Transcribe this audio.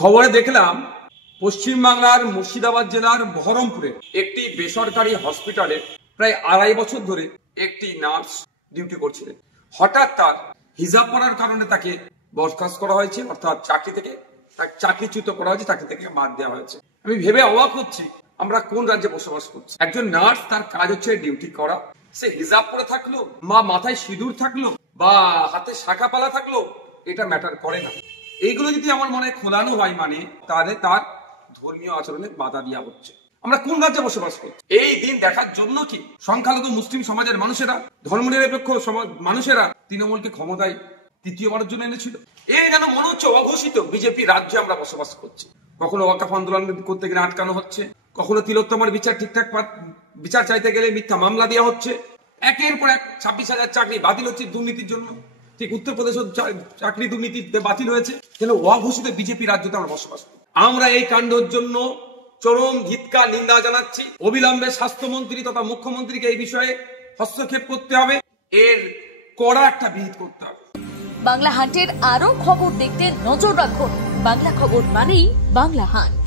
খবরে দেখলাম পশ্চিমবাংলার মুর্শিদাবাদ জেলার বহরমপুরে একটি বেসরকারি হসপিটালে প্রায় 2.5 বছর ধরে একটি নার্স ডিউটি করছিলেন। হঠাৎ তার হিজাব পরার কারণে তাকে বরখাস্ত করা হয়েছে, অর্থাৎ চাকরি থেকে তাকে চাকরিচ্যুত করা হয়েছে, চাকরি থেকে বাদ দেওয়া হয়েছে। আমি ভেবে অবাক হচ্ছি আমরা কোন রাজ্যে বসবাস করছি। একজন নার্স, তার কাজ হচ্ছে ডিউটি করা, সে হিজাব পরে থাকলো বা মাথায় সিঁদুর থাকলো বা হাতে শাঁখাপালা থাকলো, এটা ম্যাটার করে না। এইগুলো যদি আমার মনে খোলানো হয় মানে তাহলে তার ধর্মীয় আচরণে বাধা দেওয়া হচ্ছে। আমরা কোন রাজ্যে বসবাস করছি? এই দিন দেখার জন্য কি সংখ্যালঘু মুসলিম সমাজের মানুষেরা, ধর্মনিরপেক্ষ মানুষেরা তৃণমূলকে ক্ষমতায় তৃতীয়বারের জন্য এনেছিল? এই যেন মনে হচ্ছে অঘোষিত বিজেপি রাজ্যে আমরা বসবাস করছি। কখনো ওয়াকফ আন্দোলন করতে গেলে আটকানো হচ্ছে, কখনো তিলোত্তমার বিচার ঠিকঠাক বিচার চাইতে গেলে মিথ্যা মামলা দেওয়া হচ্ছে, একের পর এক 26,000 চাকরি বাতিল হচ্ছে দুর্নীতির জন্য। ঠিক উত্তরপ্রদেশের চাকরি দুর্নীতিতে বাতিল হয়েছে, কেন অঘোষিত বিজেপি রাজ্যতে আমরা বসবাস করি। আমরা এই কাণ্ডের জন্য চরম ধিক্কার নিন্দা জানাচ্ছি। অবিলম্বে স্বাস্থ্যমন্ত্রী তথা মুখ্যমন্ত্রীকে এই বিষয়ে হস্তক্ষেপ করতে হবে, এর কড়া একটা বিহিত করতে হবে। বাংলা হান্টের আরো খবর দেখতে নজর রাখুন। বাংলা খবর মানেই বাংলা হান্ট।